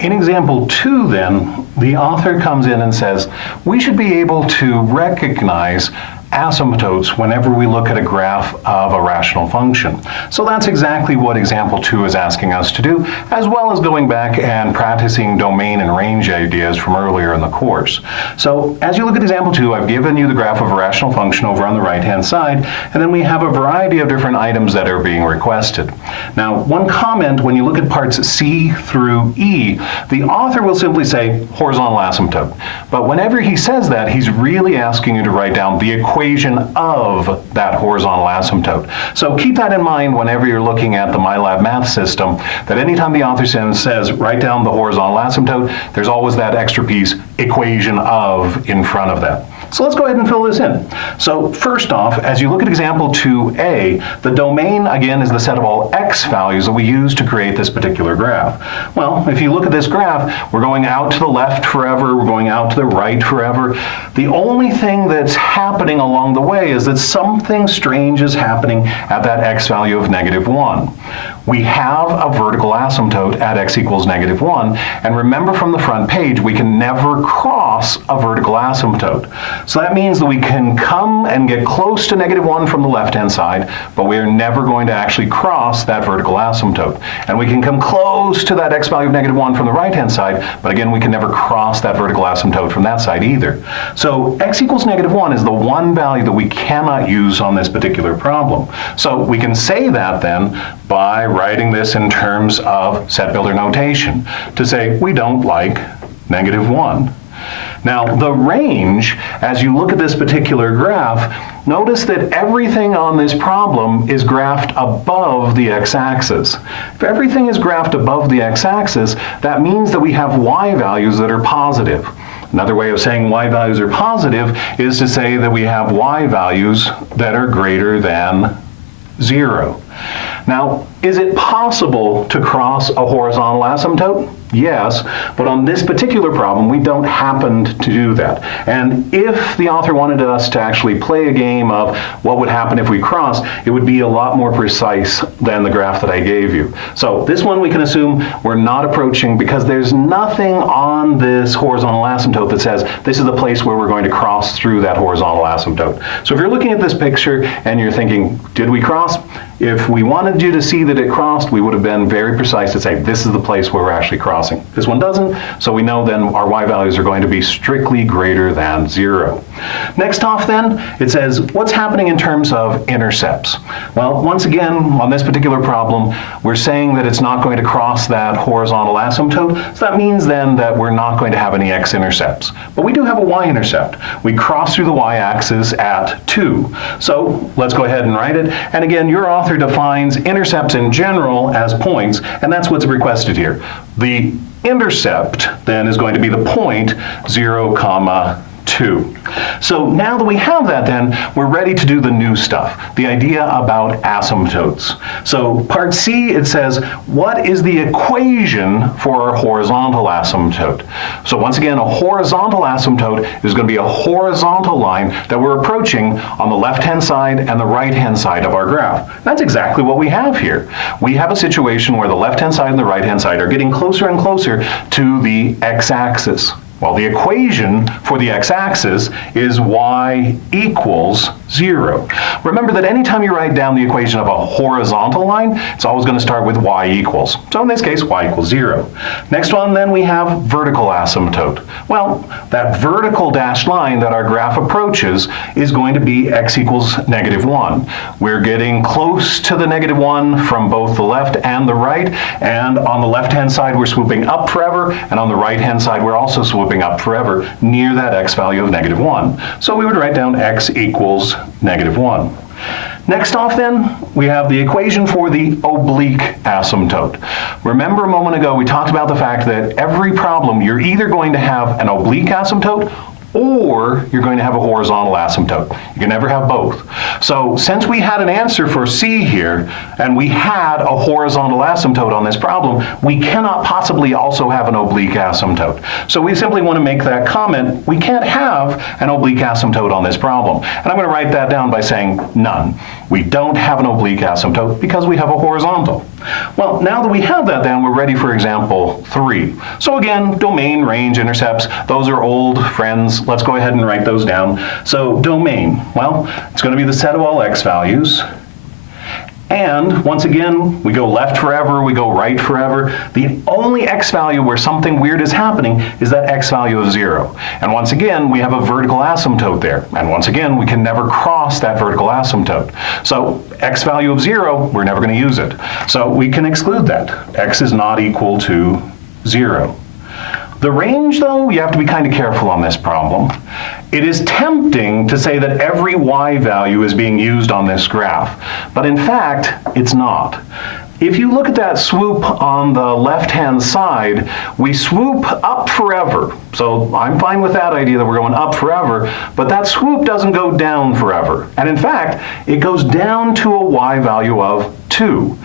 In example 2 then, the author comes in and says, we should be able to recognize asymptotes whenever we look at a graph of a rational function. So that's exactly what example 2 is asking us to do, as well as going back and practicing domain and range ideas from earlier in the course. So as you look at example 2, I've given you the graph of a rational function over on the right-hand side, and then we have a variety of different items that are being requested. Now, one comment, when you look at parts C through E, the author will simply say horizontal asymptote. But whenever he says that, he's really asking you to write down the equation of that horizontal asymptote. So keep that in mind whenever you're looking at the MyLab math system, that anytime the author says write down the horizontal asymptote, there's always that extra piece, equation of, in front of that. So let's go ahead and fill this in. So first off, as you look at example 2a, the domain, again, is the set of all x values that we use to create this particular graph. Well, if you look at this graph, we're going out to the left forever, we're going out to the right forever. The only thing that's happening along the way is that something strange is happening at that x value of -1. We have a vertical asymptote at x equals -1, and remember from the front page, we can never cross a vertical asymptote. So that means that we can come and get close to -1 from the left-hand side, but we are never going to actually cross that vertical asymptote. And we can come close to that x value of -1 from the right-hand side, but again, we can never cross that vertical asymptote from that side either. So x equals -1 is the one value that we cannot use on this particular problem. So we can say that then by writing this in terms of set builder notation to say we don't like -1. Now the range, as you look at this particular graph, notice that everything on this problem is graphed above the x-axis. If everything is graphed above the x-axis, that means that we have y values that are positive. Another way of saying y values are positive is to say that we have y values that are greater than 0. Now, is it possible to cross a horizontal asymptote? Yes, but on this particular problem, we don't happen to do that. And if the author wanted us to actually play a game of what would happen if we cross, it would be a lot more precise than the graph that I gave you. So this one we can assume we're not approaching because there's nothing on this horizontal asymptote that says this is the place where we're going to cross through that horizontal asymptote. So if you're looking at this picture and you're thinking, did we cross? If we wanted you to see that it crossed, we would have been very precise to say this is the place where we're actually crossing. This one doesn't, so we know then our y values are going to be strictly greater than 0. Next off then, it says what's happening in terms of intercepts. Well, once again, on this particular problem, we're saying that it's not going to cross that horizontal asymptote, so that means then that we're not going to have any x-intercepts. But we do have a y-intercept. We cross through the y-axis at 2. So let's go ahead and write it. And again, your author defines intercepts in general as points, and that's what's requested here. The intercept then is going to be the point 0, 2. So now that we have that then, we're ready to do the new stuff, the idea about asymptotes. So part C, it says, what is the equation for a horizontal asymptote? So once again, a horizontal asymptote is going to be a horizontal line that we're approaching on the left-hand side and the right-hand side of our graph. That's exactly what we have here. We have a situation where the left-hand side and the right-hand side are getting closer and closer to the x-axis. Well, the equation for the x-axis is y equals 0. Remember that anytime you write down the equation of a horizontal line, it's always going to start with y equals. So in this case, y equals 0. Next one, then we have vertical asymptote. Well, that vertical dashed line that our graph approaches is going to be x equals -1. We're getting close to the -1 from both the left and the right, and on the left-hand side, we're swooping up forever, and on the right-hand side, we're also swooping up forever near that x value of -1. So we would write down x equals -1. Next off then, we have the equation for the oblique asymptote. Remember a moment ago we talked about the fact that every problem you're either going to have an oblique asymptote or you're going to have a horizontal asymptote. You can never have both. So since we had an answer for C here, and we had a horizontal asymptote on this problem, we cannot possibly also have an oblique asymptote. So we simply want to make that comment, we can't have an oblique asymptote on this problem. And I'm going to write that down by saying none. We don't have an oblique asymptote because we have a horizontal. Well, now that we have that, then we're ready for example 3. So again, domain, range, intercepts, those are old friends. Let's go ahead and write those down. So domain, well, it's going to be the set of all x values. And once again, we go left forever, we go right forever. The only x value where something weird is happening is that x value of 0. And once again, we have a vertical asymptote there. And once again, we can never cross that vertical asymptote. So x value of 0, we're never going to use it. So we can exclude that. X is not equal to 0. The range, though, you have to be kind of careful on this problem. It is tempting to say that every y value is being used on this graph, but in fact, it's not. If you look at that swoop on the left-hand side, we swoop up forever. So I'm fine with that idea that we're going up forever, but that swoop doesn't go down forever. And in fact, it goes down to a y value of 2.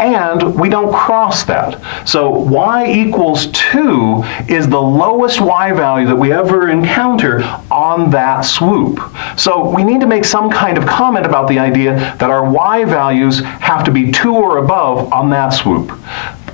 And we don't cross that. So y equals 2 is the lowest y value that we ever encounter on that swoop. So we need to make some kind of comment about the idea that our y values have to be 2 or above on that swoop.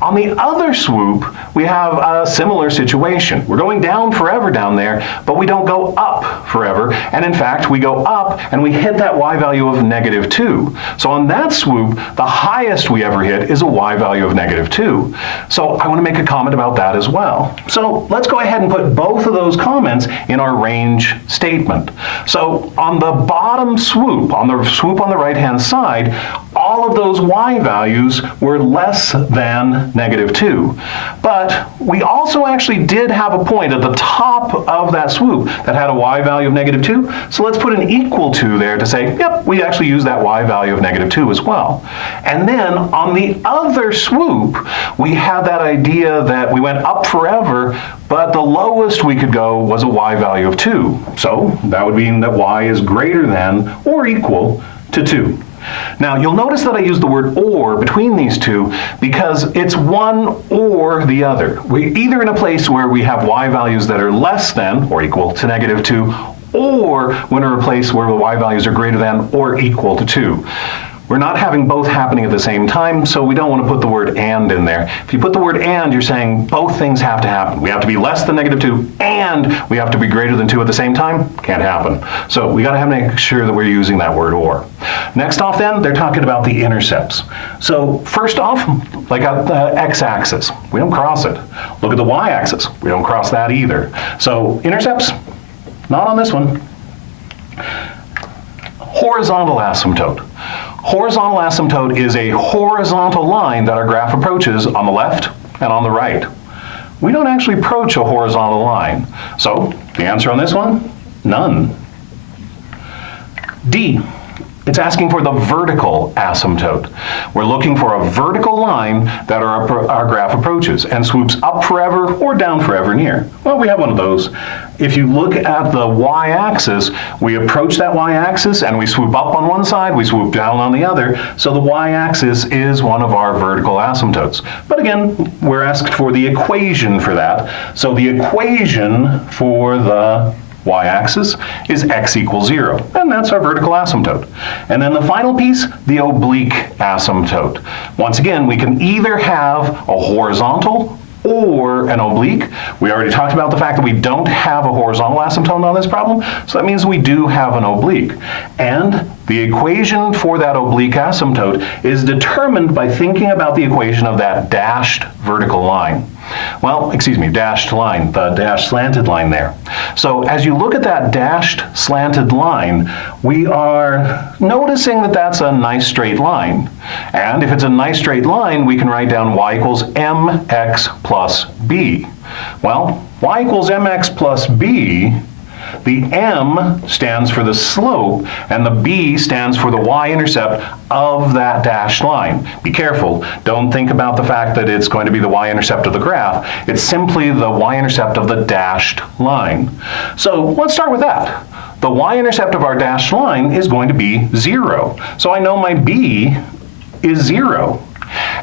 On the other swoop, we have a similar situation. We're going down forever down there, but we don't go up forever. And in fact, we go up and we hit that y value of -2. So on that swoop, the highest we ever hit is a y value of -2. So I want to make a comment about that as well. So let's go ahead and put both of those comments in our range statement. So on the bottom swoop, on the swoop on the right-hand side, all of those y values were less than -2. But we also actually did have a point at the top of that swoop that had a y value of -2. So let's put an equal to there to say, yep, we actually use that y value of -2 as well. And then on the other swoop, we had that idea that we went up forever, but the lowest we could go was a y value of 2. So that would mean that y is greater than or equal to 2. Now, you'll notice that I use the word or between these two because it's one or the other. We're either in a place where we have y values that are less than or equal to -2, or we're in a place where the y values are greater than or equal to 2. We're not having both happening at the same time, so we don't want to put the word and in there. If you put the word and, you're saying both things have to happen. We have to be less than -2 and we have to be greater than 2 at the same time. Can't happen. So we got to make sure that we're using that word or. Next off then, they're talking about the intercepts. So first off, like at the x-axis, we don't cross it. Look at the y-axis, we don't cross that either. So intercepts, not on this one. Horizontal asymptote. Horizontal asymptote is a horizontal line that our graph approaches on the left and on the right. We don't actually approach a horizontal line. So the answer on this one, none. D. It's asking for the vertical asymptote. We're looking for a vertical line that our graph approaches and swoops up forever or down forever near. Well, we have one of those. If you look at the y-axis, we approach that y-axis and we swoop up on one side, we swoop down on the other. So the y-axis is one of our vertical asymptotes. But again, we're asked for the equation for that. So the equation for the y-axis is x equals 0, and that's our vertical asymptote. And then the final piece, the oblique asymptote. Once again, we can either have a horizontal or an oblique. We already talked about the fact that we don't have a horizontal asymptote on this problem, so that means we do have an oblique. And the equation for that oblique asymptote is determined by thinking about the equation of that dashed vertical line. Well, excuse me, dashed line, the dashed slanted line there. So as you look at that dashed slanted line, we are noticing that that's a nice straight line. And if it's a nice straight line, we can write down y equals mx plus b. Well, y equals mx plus b, the m stands for the slope and the b stands for the y-intercept of that dashed line. Be careful, don't think about the fact that it's going to be the y-intercept of the graph. It's simply the y-intercept of the dashed line. So let's start with that. The y-intercept of our dashed line is going to be 0. So I know my b is 0.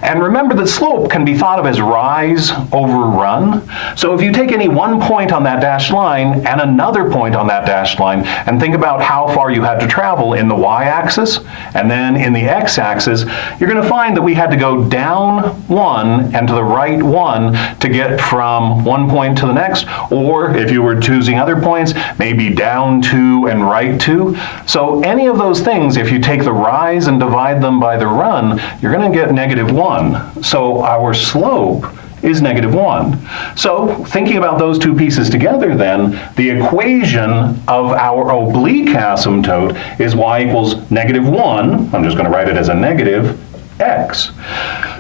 And remember that slope can be thought of as rise over run. So if you take any one point on that dashed line and another point on that dashed line, and think about how far you had to travel in the y-axis and then in the x-axis, you're going to find that we had to go down 1 and to the right 1 to get from one point to the next, or if you were choosing other points, maybe down 2 and right 2. So any of those things, if you take the rise and divide them by the run, you're going to get -1. So our slope is -1. So thinking about those two pieces together then, the equation of our oblique asymptote is y equals -1, I'm just going to write it as a negative, x.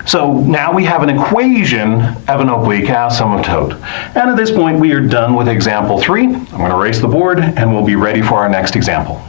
So now we have an equation of an oblique asymptote. And at this point we are done with example 3. I'm going to erase the board and we'll be ready for our next example.